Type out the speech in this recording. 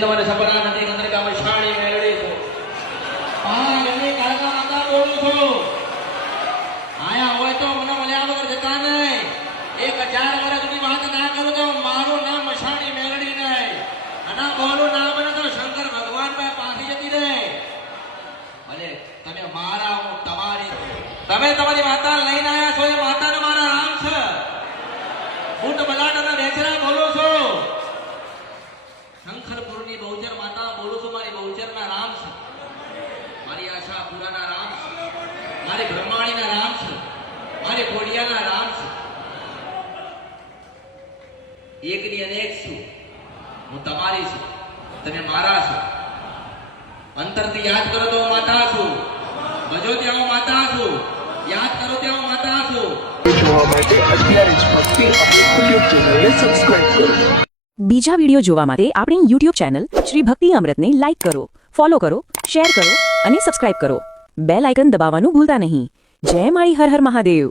તમારે સપના નથી ચંદ્રિકા શાળી મેળવી છો ગમે કાળકા માતા બોલું છો આયા હોય તો મને મળ્યા વગર જતા નહીં 1000 વર્ષ સુધી વાત ના કરું તો મારું નામ મશાણી મેળડી નહીં અને બોલું ના બને તો શંકર ભગવાન પાછી જતી રહે ભલે તમે મારા હું તમારી તમે તમારી માતા લઈને આવ્યા છો એ માતાને મારા રામ છે બુટ બલાટાના બેચરા બોલો છો શંકરપુરની બહુચર માતા બોલું છું મારી બહુચરના રામ છે મારી આશાપુરાના રામ છે મારી બ્રહ્માણીના રામ છે મારી કોડિયાના રામ છે એકની અનેક છું હું તમારી છું તમે મારા છો અંતરથી યાદ કરો તો હું માતા છું ભજો ત્યાં હું માતા છું યાદ કરો ત્યાં હું માતા છું જોવા માટે અત્યારે જ ભક્તિ યુટ્યુબ ચેનલને સબસ્ક્રાઇબ કરો બીજા વિડીયો જોવા માટે આપણી યુટ્યુબ ચેનલ શ્રી ભક્તિ અમૃતને લાઇક કરો ફોલો કરો શેર કરો અને સબસ્ક્રાઇબ કરો બેલ આઇકન દબાવવાનું ભૂલતા નહીં જય માળી હર હર મહાદેવ।